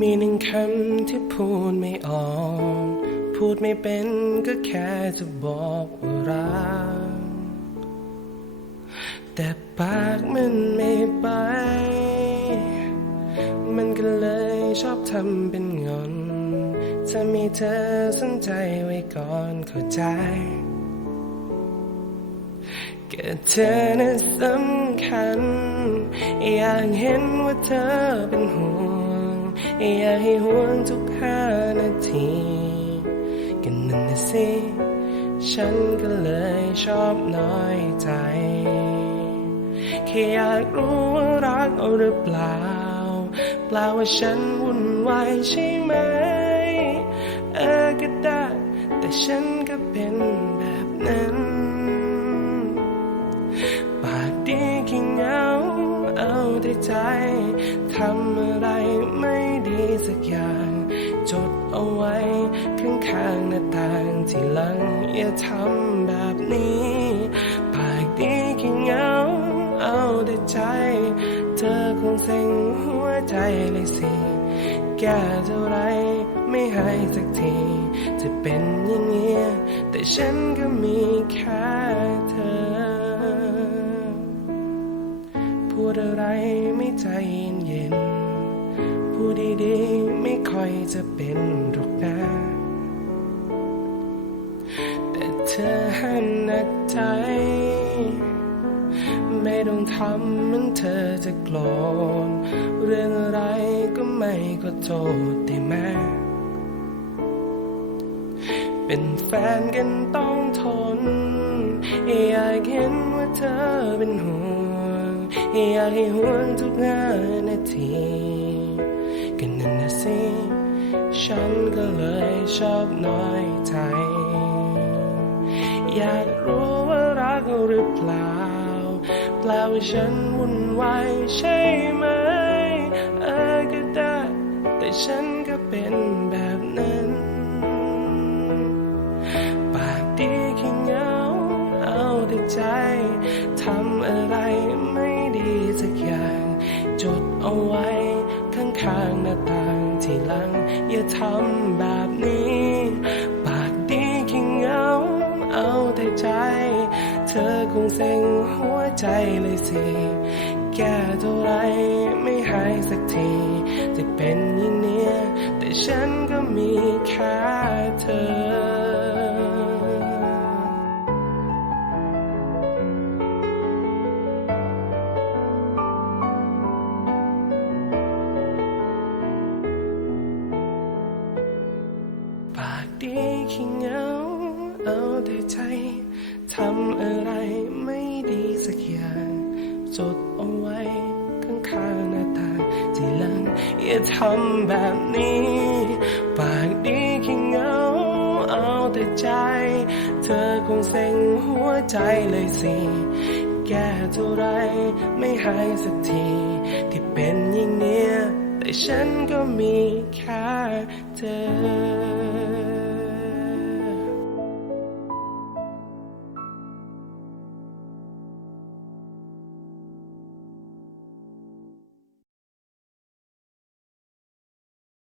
มีหนึ่งคำที่พูดไม่ออก พูดไม่เป็นก็แค่จะบอกว่ารัก แต่ปากมันไม่ไป มันก็เลยชอบทำเป็นงอนจะมีเธอสนใจไว้ก่อนเข้าใจก็เธอนั้นสำคัญ อยากเห็นว่าเธอเป็นห่วง อยากให้ห่วงทุกห้านาทีกันนั่นนะสิ ฉันก็เลยชอบน้อยใจ แค่อยากรู้ว่ารักเอาหรือเปล่า เปล่าว่าฉันวุ่นวายใช่ไหม เออก็ได้ แต่ฉันก็เป็นแบบนั้นปากดีขี้เหงาเอาแต่ใจ สักอย่าง จดเอาไว้ข้างข้างๆหน้าต่างที่หลังอย่าทำแบบนี้ ปากดีขี้เหงาเอาแต่ใจ เธอคงเซ็งหัวใจเลยสิ แก้เท่าไรไม่หายสักที จะเป็นอย่างเงี้แต่ฉันก็มีแค่เธอ พูดอะไรไม่ใจเย็น ดีๆ ไม่ค่อยจะเป็นหรอกนะ แต่เธอหันหนักใจ ไม่ต้องทำมันเธอจะโกรธเรื่องอะไรก็ไม่ก็โทษได้ไหมเป็นแฟนกันต้องทน อยากเห็นว่าเธอเป็นห่วง อยากให้ห่วงทุกห้านาที กันนั่นนะสิ ฉันก็เลยชอบน้อยใจ อยากรู้ว่ารักหรือเปล่าเปล่าว่าฉันวุ่นวายใช่ไหม เออก็ได้ แต่ฉันก็เป็นแบบนั้น ปากดีขี้เหงา เอาแต่ใจ ทำอะไรไม่ดีสักอย่าง จดเอาไว้ข้างข้งๆหน้าต่าง ทีหลังอย่าทำแบบนี้ ปากดีขี้เหงาเอาแต่ใจ เธอคงเซ็งหัวใจเลยสิ แก้เท่าไรไม่หายสักที จะเป็นอย่างเนี้ยแต่ฉันก็มีค่าากดีขี้เหงาเอาแต่ใจทำอะไรไม่ดีสักอย่าง จดเอาไว้ข้างข้าหน้าต่างที่หลังอย่าทำแบบนี้ปากดีขี้เหงาเอาแต่ใจ เธอคงเซ็งหัวใจเลยสิแก้เท่าไรไม่หายสักที ที่เป็นอย่างเนี้ยแต่ฉันก็มีแค่เธอ